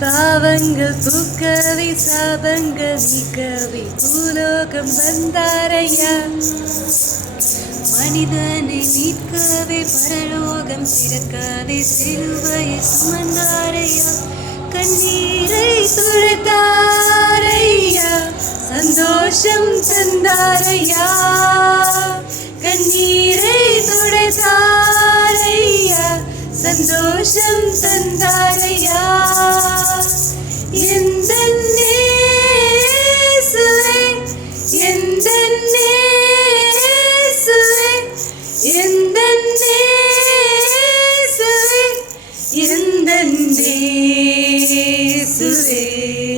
பாவங்கள் பூக்கவே சாபங்கள் நீக்கவே பூலோகம் வந்தாரையா. மனிதனை மீட்கவே பரலோகம் சிறக்கவே சிலுவையை சுமந்தாரையா. கண்ணீரை துடைத்தாரையா, சந்தோஷம் தந்தாரையா. கண்ணீரை துடைத்தாரையா, சந்தோஷம் தந்தாரையா. எந்த நேசுவே, எந்த நேசுவே, எந்த நேசுவே, எந்த நேசுவே.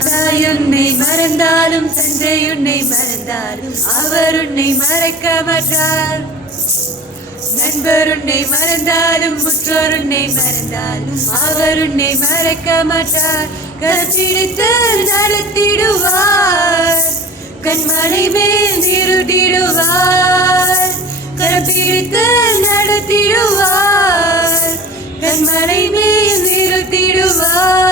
தாய் உன்னை மறந்தாலும் தந்தை உன்னை மறந்தாலும் அவர் உன்னை மறக்க மாட்டார். நண்பர் உன்னை மறந்தாலும் முற்றோர் உன்னை மறந்தாலும் அவர் உன்னை மறக்க மாட்டார். கற்பிடித்து நடத்திடுவார், கண்மலை மேல் நிறுத்திடுவார். கற்பிடித்து நடத்திடுவார், கண்மலை மேல் நிறுத்திடுவார்.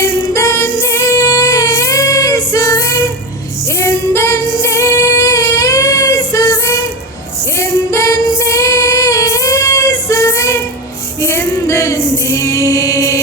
எந்த நேசுவே, எந்த நேசுவே, எந்த நேசுவே, எந்த நேசுவே.